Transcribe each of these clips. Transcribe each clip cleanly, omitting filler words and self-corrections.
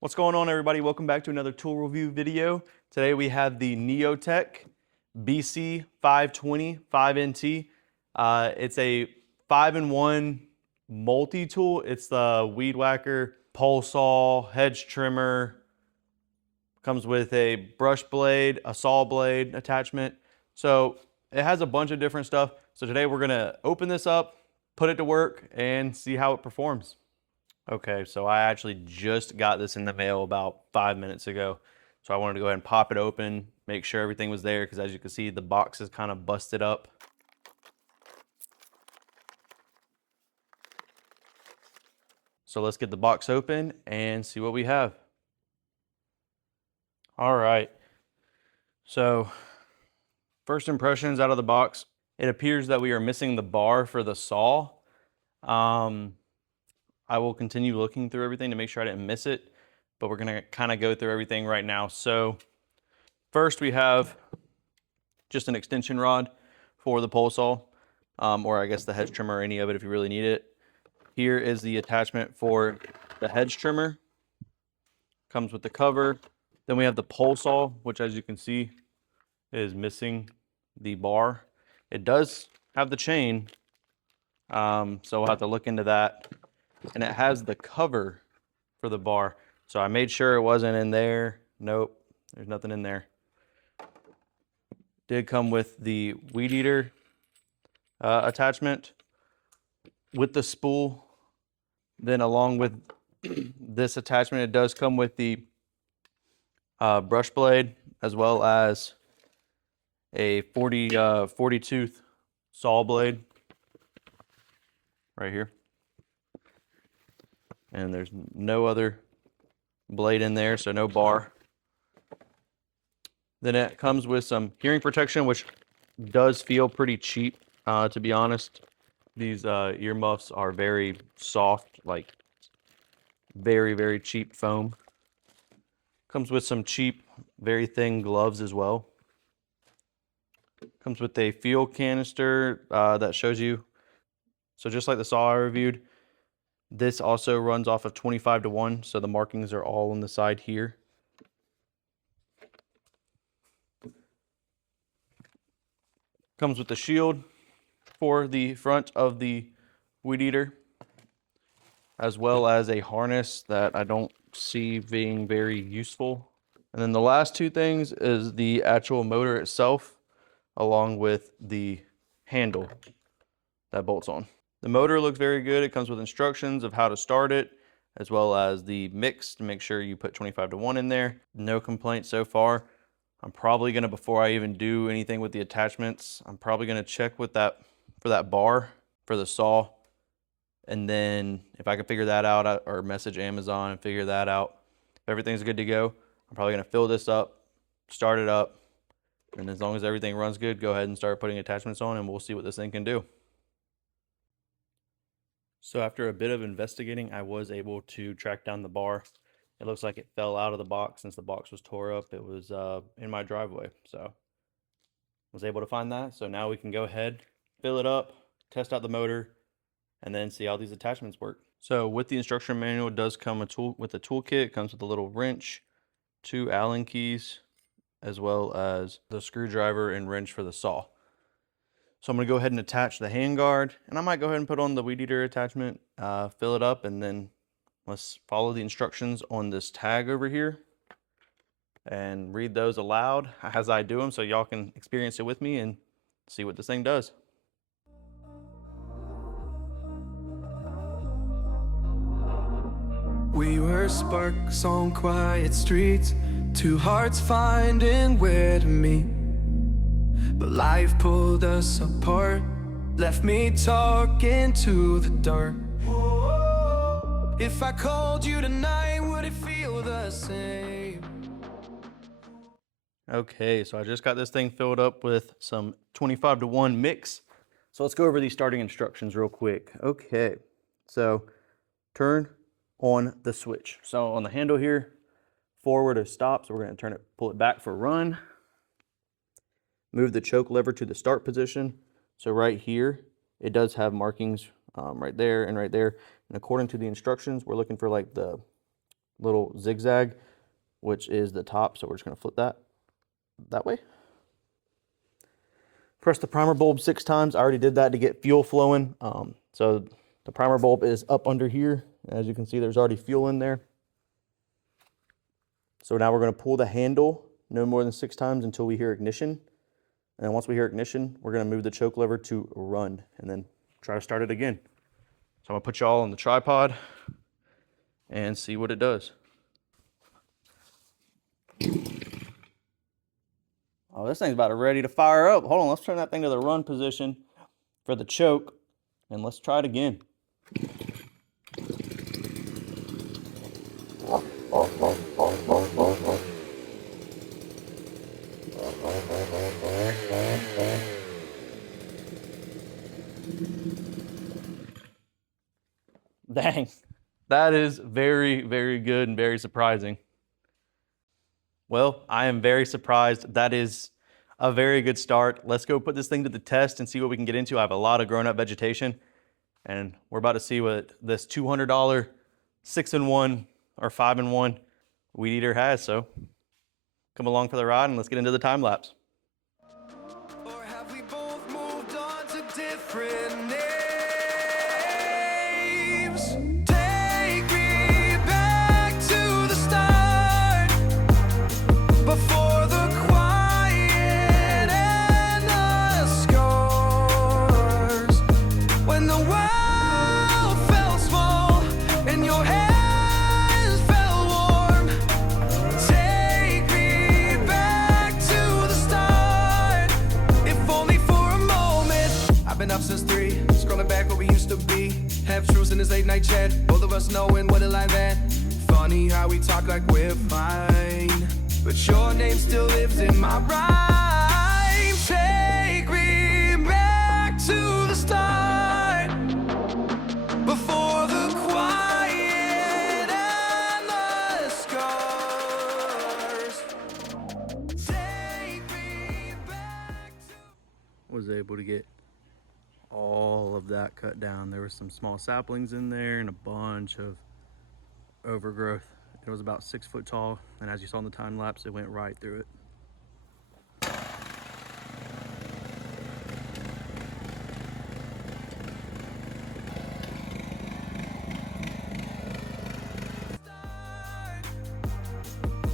What's going on, everybody? Welcome back to another tool review video. Today we have the Neotech BC520 5NT. It's a 5-in-1 multi-tool. It's the weed whacker, pole saw, hedge trimmer. Comes with a brush blade, a saw blade attachment. So it has a bunch of different stuff. So today we're gonna open this up, put it to work, and see how it performs. Okay, so I actually just got this in the mail about 5 minutes ago. So I wanted to go ahead and pop it open, make sure everything was there, because as you can see, the box is kind of busted up. So let's get the box open and see what we have. All right, so first impressions out of the box, it appears that we are missing the bar for the saw. I will continue looking through everything to make sure I didn't miss it, but we're gonna kind of go through everything right now. So first we have just an extension rod for the pole saw, or I guess the hedge trimmer, or any of it if you really need it. Here is the attachment for the hedge trimmer. Comes with the cover. Then we have the pole saw, which as you can see is missing the bar. It does have the chain, so we'll have to look into that. And it has the cover for the bar. So I made sure it wasn't in there. Nope, there's nothing in there. Did come with the weed eater attachment with the spool. Then along with this attachment, it does come with the brush blade as well as a 40 tooth saw blade right here. And there's no other blade in there, so no bar. Then it comes with some hearing protection, which does feel pretty cheap, to be honest. These earmuffs are very soft, like very, very cheap foam. Comes with some cheap, very thin gloves as well. Comes with a fuel canister that shows you. So just like the saw I reviewed, this also runs off of 25-to-1, so the markings are all on the side here. Comes with the shield for the front of the weed eater, as well as a harness that I don't see being very useful. And then the last two things is the actual motor itself, along with the handle that bolts on. The motor looks very good. It comes with instructions of how to start it, as well as the mix to make sure you put 25-to-1 in there. No complaints so far. I'm probably gonna, before I even do anything with the attachments, I'm probably gonna check with that for that bar for the saw. And then if I can figure that out, or message Amazon and figure that out, if everything's good to go, I'm probably gonna fill this up, start it up, and as long as everything runs good, go ahead and start putting attachments on, and we'll see what this thing can do. So after a bit of investigating, I was able to track down the bar. It looks like it fell out of the box since the box was tore up. It was in my driveway, so was able to find that. So now we can go ahead, fill it up, test out the motor, and then see how these attachments work. So with the instruction manual, it does come with a toolkit. It comes with a little wrench, 2 Allen keys, as well as the screwdriver and wrench for the saw. So I'm gonna go ahead and attach the handguard, and I might go ahead and put on the weed eater attachment, fill it up, and then let's follow the instructions on this tag over here and read those aloud as I do them so y'all can experience it with me and see what this thing does. We were sparks on quiet streets, 2 hearts finding where to meet. But life pulled us apart, left me talking to the dark. If I called you tonight, would it feel the same? Okay, so I just got this thing filled up with some 25-to-1 mix. So let's go over these starting instructions real quick. Okay, so turn on the switch. So on the handle here, forward is stop, so we're gonna pull it back for run. Move the choke lever to the start position. So right here, it does have markings right there and right there. And according to the instructions, we're looking for like the little zigzag, which is the top. So we're just gonna flip that way. Press the primer bulb 6 times. I already did that to get fuel flowing. So the primer bulb is up under here. As you can see, there's already fuel in there. So now we're going to pull the handle no more than 6 times until we hear ignition. And then once we hear ignition, we're going to move the choke lever to run and then try to start it again. So I'm going to put y'all on the tripod and see what it does. Oh, this thing's about ready to fire up. Hold on, let's turn that thing to the run position for the choke, and let's try it again. Dang, that is very, very good and very surprising. Well, I am very surprised. That is a very good start. Let's go put this thing to the test and see what we can get into. I have a lot of grown-up vegetation, and we're about to see what this $200 6-in-1 or 5-in-1 weed eater has. So come along for the ride and let's get into the time lapse. Or have we both moved on to different names? Take me back to the start, before the quiet and the scars, when the world felt small and your hands felt warm. Take me back to the start, if only for a moment. I've been up since 3, scrolling back what we used to be. Half truths in this late night chat, both of us knowing what it like that. Funny how we talk like we're fine, but your name still lives in my rhyme. Take me back to the start, before the quiet and the scars. Take me back to... Was able to get all of that cut down. There were some small saplings in there and a bunch of overgrowth. It was about 6 foot tall, and as you saw in the time lapse, it went right through it.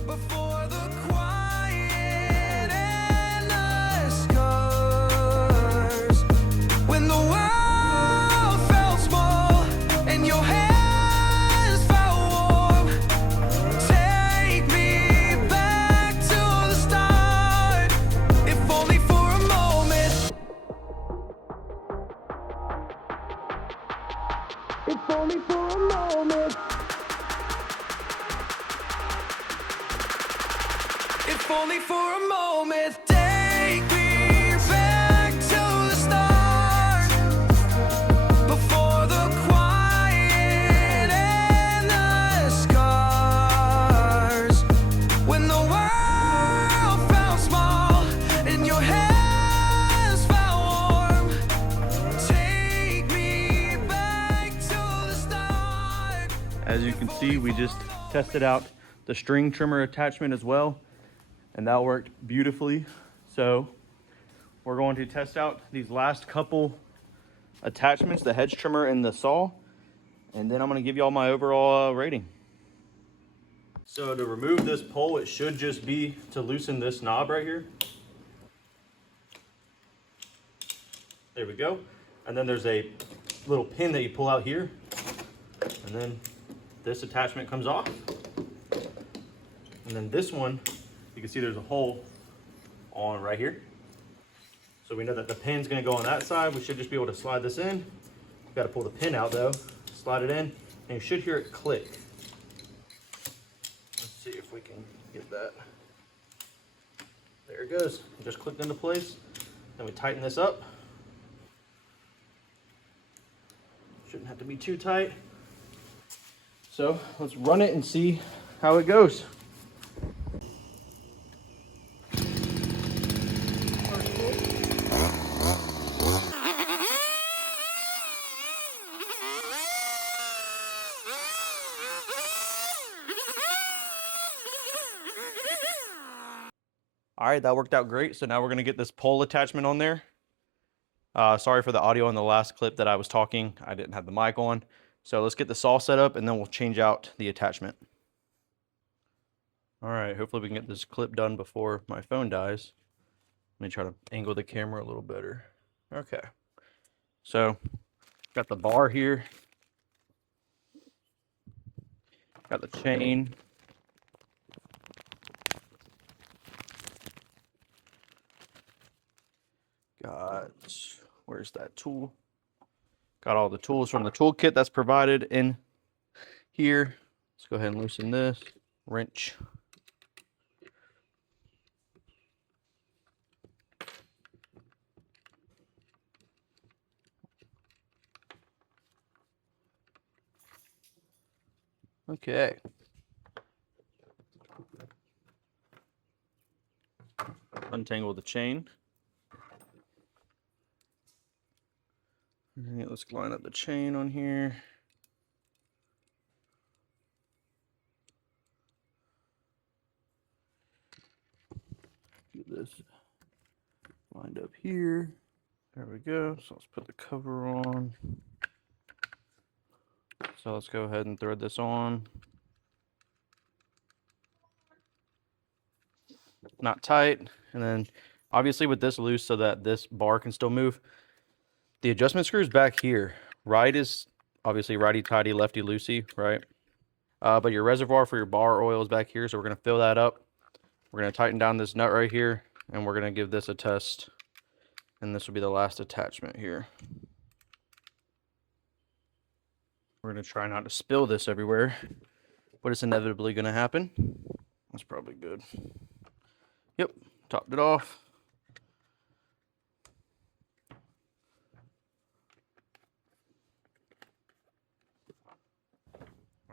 Before the quiet and the scars, when the world felt small and your hands felt warm. Take me back to the start, if only for a moment. If only for a moment. If only for a moment. Take me back to the start, before the quiet and the scars, when the world felt small and your hands felt warm. Take me back to the start. As you can see, we just tested out the string trimmer attachment as well, and that worked beautifully. So we're going to test out these last couple attachments, the hedge trimmer and the saw, and then I'm going to give y'all my overall rating. So to remove this pole, it should just be to loosen this knob right here. There we go. And then there's a little pin that you pull out here, and then this attachment comes off. And then this one, you can see there's a hole on right here. So we know that the pin's gonna go on that side. We should just be able to slide this in. We've got to pull the pin out though, slide it in, and you should hear it click. Let's see if we can get that. There it goes. It just clicked into place. Then we tighten this up. Shouldn't have to be too tight. So let's run it and see how it goes. right, that worked out great. So now we're gonna get this pole attachment on there. Sorry for the audio in the last clip that I was talking. I didn't have the mic on. So let's get the saw set up and then we'll change out the attachment. All right, hopefully we can get this clip done before my phone dies. Let me try to angle the camera a little better. Okay, so got the bar here. Got the chain. Got, where's that tool? Got all the tools from the toolkit that's provided in here. Let's go ahead and loosen this. Wrench. Okay. Untangle the chain. All right, let's line up the chain on here. Get this lined up here. There we go. So let's put the cover on. So let's go ahead and thread this on. Not tight. And then obviously with this loose so that this bar can still move, the adjustment screws back here. Right is obviously righty-tighty, lefty-loosey, right? But your reservoir for your bar oil is back here, so we're going to fill that up. We're going to tighten down this nut right here, and we're going to give this a test. And this will be the last attachment here. We're going to try not to spill this everywhere, but it's inevitably going to happen. That's probably good. Yep, topped it off.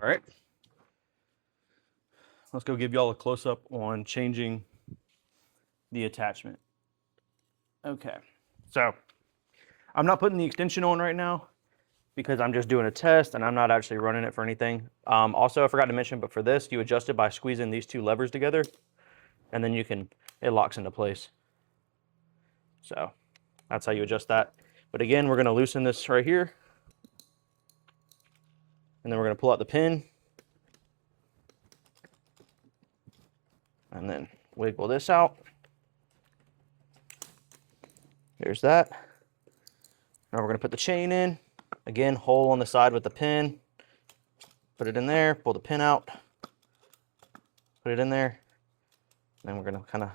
All right. Let's go give y'all a close-up on changing the attachment. Okay, so I'm not putting the extension on right now because I'm just doing a test and I'm not actually running it for anything. Also, I forgot to mention, but for this, you adjust it by squeezing these two levers together, and then it locks into place. So that's how you adjust that. But again, we're gonna loosen this right here, and then we're gonna pull out the pin, and then wiggle this out. There's that. Now we're gonna put the chain in. Again, hole on the side with the pin. Put it in there, pull the pin out. Put it in there. Then we're gonna kind of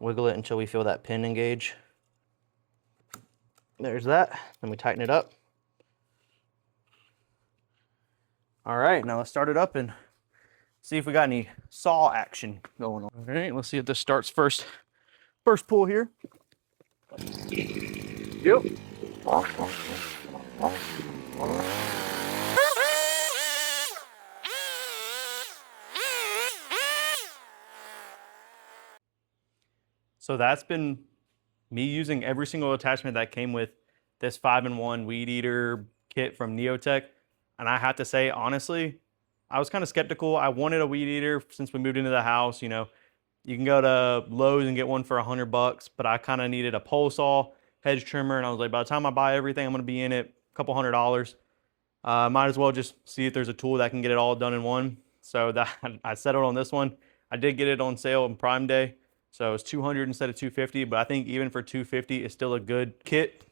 wiggle it until we feel that pin engage. There's that. Then we tighten it up. All right, now let's start it up and see if we got any saw action going on. All right, let's see if this starts first. First pull here. Yep. So that's been me using every single attachment that came with this 5-in-1 weed eater kit from Neotech. And I have to say, honestly, I was kind of skeptical. I wanted a weed eater since we moved into the house. You know, you can go to Lowe's and get one for $100, but I kind of needed a pole saw, hedge trimmer, and I was like, by the time I buy everything, I'm going to be in it a couple $100. Might as well just see if there's a tool that can get it all done in one. So that I settled on this one. I did get it on sale on Prime Day, so it's $200 instead of $250. But I think even for $250, it's still a good kit.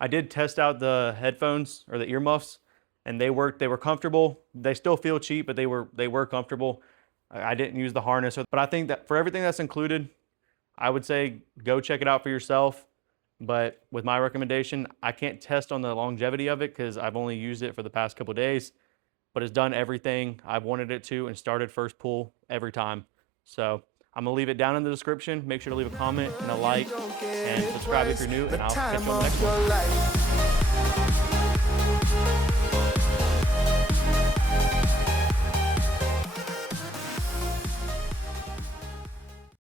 I did test out the headphones or the earmuffs, and they worked. They were comfortable. They still feel cheap, but they were comfortable. I didn't use the harness, but I think that for everything that's included, I would say go check it out for yourself. But with my recommendation, I can't test on the longevity of it because I've only used it for the past couple of days, but it's done everything I've wanted it to and started first pull every time. So I'm gonna leave it down in the description. Make sure to leave a comment and a like and subscribe if you're new, and I'll catch you on the next one.